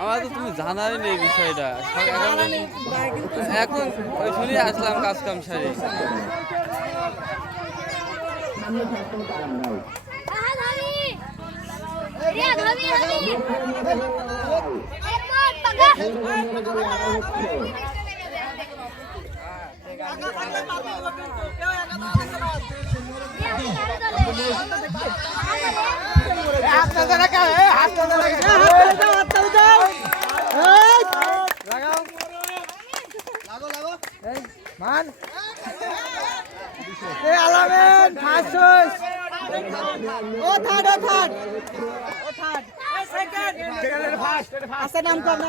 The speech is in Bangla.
আমার তো তুমি জানাই নেই বিষয়টা, এখন ওই শুনে আসলাম কাজ কাম সারি। মান এ আলামেন ফার্স্ট চয়েস ও থার্ড সেকেন্ড ফার্স্ট আছে নাম কর